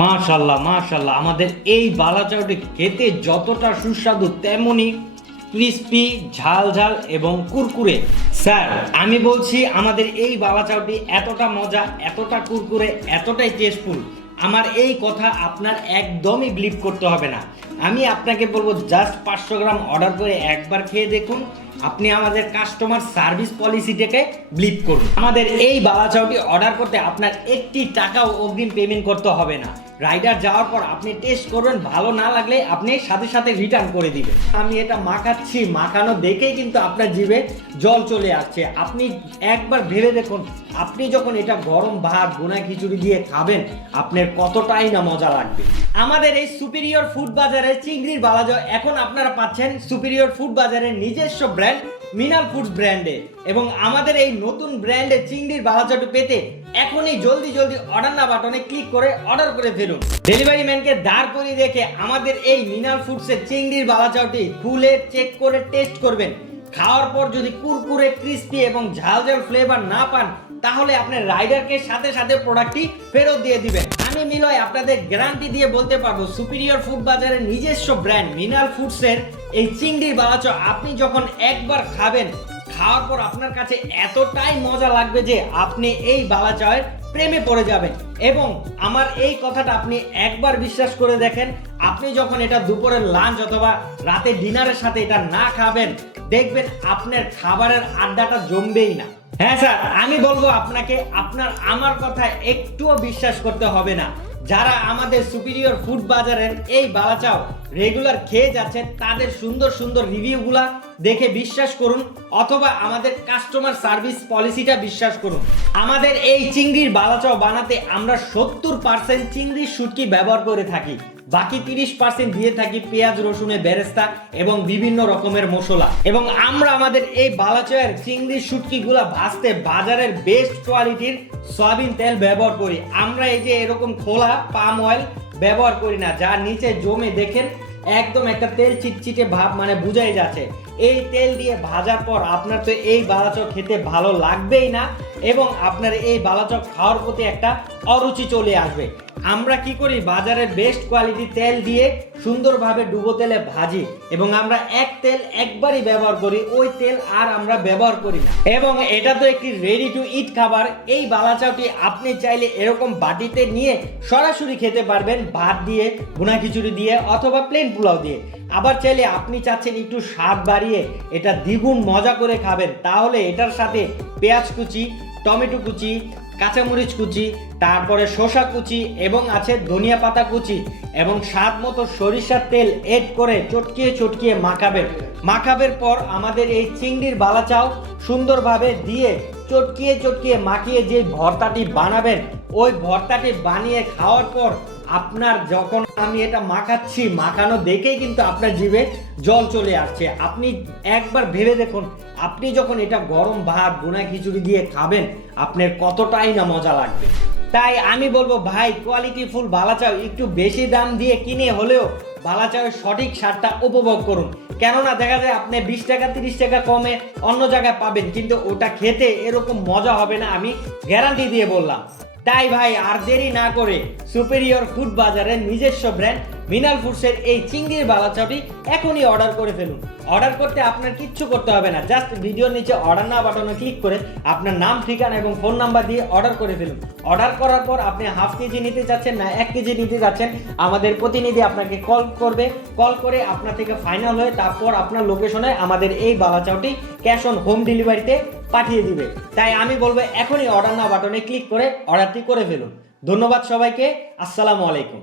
মাশাল্লাহ মাশাল্লাহ, আমাদের এই বালাচাওটি খেতে যতটা সুস্বাদু তেমনি ক্রিস্পি, ঝাল ঝাল এবং কুরকুরে। স্যার, আমি বলছি আমাদের এই বালাচাওটি এতটা মজা, এতটা কুরকুরে, এতটাই টেস্টফুল, আমার এই কথা আপনার একদমই বিলিভ করতে হবে না। আমি আপনাকে বলবো জাস্ট 500 গ্রাম অর্ডার করে একবার খেয়ে দেখুন, আপনি আমাদের কাস্টমার সার্ভিস পলিসিটাকে বিলিভ করুন। আমাদের এই বালাচাওটি অর্ডার করতে আপনার 1 টাকাও অগ্রিম পেমেন্ট করতে হবে না। রাইডার যাওয়ার পর আপনি টেস্ট করবেন, ভালো না লাগলে আপনি সাথে সাথে রিটার্ন করে দিবেন। আমি এটা মাখাচ্ছি, মাখানো দেখেই কিন্তু আপনার জিভে জল চলে আসছে। আপনি একবার ভেবে দেখুন, আপনি যখন এটা গরম ভাত, ভুনা খিচুড়ি দিয়ে খাবেন, আপনার কতটাই না মজা লাগবে। আমাদের এই সুপিরিয়র ফুড বাজারে চিংড়ির বালাচাও এখন আপনারা পাচ্ছেন সুপিরিয়র ফুড বাজারের নিজস্ব ব্র্যান্ড মিনাল ফুডস ব্র্যান্ডে। এবং আমাদের এই নতুন ব্র্যান্ডে চিংড়ির বালাচাওটি পেতে এখনই জলদি জলদি অর্ডার না বাটনে ক্লিক করে অর্ডার করে ফেলুন। ডেলিভারি ম্যানকে দাঁড় করিয়ে রেখে আমাদের এই মিনাল ফুডসের চিংড়ির বালাচাওটি খুলে চেক করে টেস্ট করবেন। খাওয়ার পর যদি কুরকুরে, ক্রিস্পি এবং ঝাল ঝাল ফ্লেভার না পান, তাহলে আপনার রাইডারকে সাথে সাথে প্রোডাক্টটি ফেরত দিয়ে দিবেন। আমি মিলয় আপনাদের গ্যারান্টি দিয়ে বলতে পারবো, সুপিরিয়র ফুড বাজারের নিজস্ব ব্র্যান্ড মিনাল ফুডসের এই চিংড়ির বালাচাও আপনি যখন একবার খাবেন, খাওয়ার পর আপনার কাছে এতটাই মজা লাগবে যে আপনি এই বালাচাওয়ের প্রেমে পড়ে যাবেন। এবং আমার এই কথাটা আপনি একবার বিশ্বাস করে দেখেন, আপনি যখন এটা দুপুরের লাঞ্চ অথবা রাতে ডিনারের সাথে এটা না খাবেন, দেখবেন আপনার খাবারের আড্ডাটা জমবেই না। হ্যাঁ স্যার, আমি বলবো আপনাকে, আপনার আমার কথা একটুও বিশ্বাস করতে হবে না। যারা আমাদের সুপিরিয়র ফুড বাজারের এই বালাচাও রেগুলার খেয়ে যাচ্ছেন, তাদের সুন্দর সুন্দর রিভিউগুলা দেখে বিশ্বাস করুন, অথবা আমাদের কাস্টমার সার্ভিস পলিসিটা বিশ্বাস করুন। আমাদের এই চিংড়ির বালাচাও বানাতে আমরা 70% চিংড়ির শুটকি ব্যবহার করে থাকি, বাকি 30% দিয়ে থাকি পেঁয়াজ রসুনের বেরেস্তা এবং বিভিন্ন রকমের মশলা। এবং আমরা আমাদের এই বালাচাওয়ের চিংড়ির শুটকিগুলা ভাজতে বাজারের বেস্ট কোয়ালিটির সয়াবিন তেল ব্যবহার করি। আমরা এই যে এরকম খোলা পাম অয়েল ব্যবহার করি না, যার নিচে জমে দেখেন একদম একটা তেল চিটচিটে ভাব, মানে বুঝাই যাচ্ছে। এই তেল দিয়ে ভাজার পর আপনার তো এই বালাচাও খেতে ভালো লাগবেই না, এবং আপনার এই বালাচাও খাওয়ার প্রতি একটা অরুচি চলে আসবে। আমরা কি করি, বাজারের বেস্ট কোয়ালিটি তেল দিয়ে সুন্দরভাবে ডুবো তেলে ভাজি, এবং আমরা এক তেল একবারই ব্যবহার করি, ওই তেল আর আমরা ব্যবহার করি না। এবং এটা তো একটি রেডি টু ইট খাবার। এই বালাচাওটি আপনি চাইলে এরকম বাটিতে নিয়ে সরাসরি খেতে পারবেন, ভাত দিয়ে, ভুনা খিচুড়ি দিয়ে, অথবা প্লেন পোলাও দিয়ে। আবার চাইলে আপনি চাচ্ছেন একটু স্বাদ বাড়িয়ে এটা দ্বিগুণ মজা করে খাবেন, তাহলে এটার সাথে পেঁয়াজ কুচি, টমেটো কুচি, কাঁচামরিচ কুচি, তারপরে শসা কুচি এবং আছে ধনিয়া পাতা কুচি এবং স্বাদ মতো সরিষার তেল এড করে চটকিয়ে চটকিয়ে মাখাবের পর আমাদের এই চিংড়ির বালাচাও সুন্দরভাবে দিয়ে চটকিয়ে চটকিয়ে মাখিয়ে যে ভর্তাটি বানাবেন, ওই ভর্তাটি বানিয়ে খাওয়ার পর আপনার যখন আমি এটা মাখাচ্ছি, মাখানো দেখেই কিন্তু আপনার জিভে জল চলে আসছে। আপনি একবার ভেবে দেখুন, আপনি যখন এটা গরম ভাত, ভুনা খিচুড়ি দিয়ে খাবেন, আপনার কতটাই না মজা লাগবে। তাই আমি বলবো ভাই, কোয়ালিটি ফুল বালাচাও একটু বেশি দাম দিয়ে কিনে হলেও বালাচাওয়ের সঠিক স্বাদটা উপভোগ করুন। কেননা দেখা যায় আপনি 20 টাকা 30 টাকা কমে অন্য জায়গায় পাবেন, কিন্তু ওটা খেতে এরকম মজা হবে না, আমি গ্যারান্টি দিয়ে বললাম। তাই ভাই, আর দেরি না করে সুপিরিয়র ফুড বাজারের নিজস্ব ব্র্যান্ড মিনাল ফুডসের এই চিংড়ির বালাচাওটি এখনই অর্ডার করে ফেলুন। অর্ডার করতে আপনার কিচ্ছু করতে হবে না, জাস্ট ভিডিওর নিচে অর্ডার নাও বাটনে ক্লিক করে আপনার নাম, ঠিকানা এবং ফোন নাম্বার দিয়ে অর্ডার করে ফেলুন। অর্ডার করার পর আপনি হাফ কেজি নিতে চাচ্ছেন না 1 কেজি নিতে চাচ্ছেন, আমাদের প্রতিনিধি আপনাকে কল করবে। কল করে আপনার থেকে ফাইনাল হয়ে তারপর আপনার লোকেশনে আমাদের এই বালাচাওটি ক্যাশ অন হোম ডেলিভারিতে পাঠিয়ে দিবে। তাই আমি বলবো এখনই অর্ডার নাও বাটনে ক্লিক করে অর্ডারটি করে ফেলুন। ধন্যবাদ সবাইকে, আসসালামু আলাইকুম।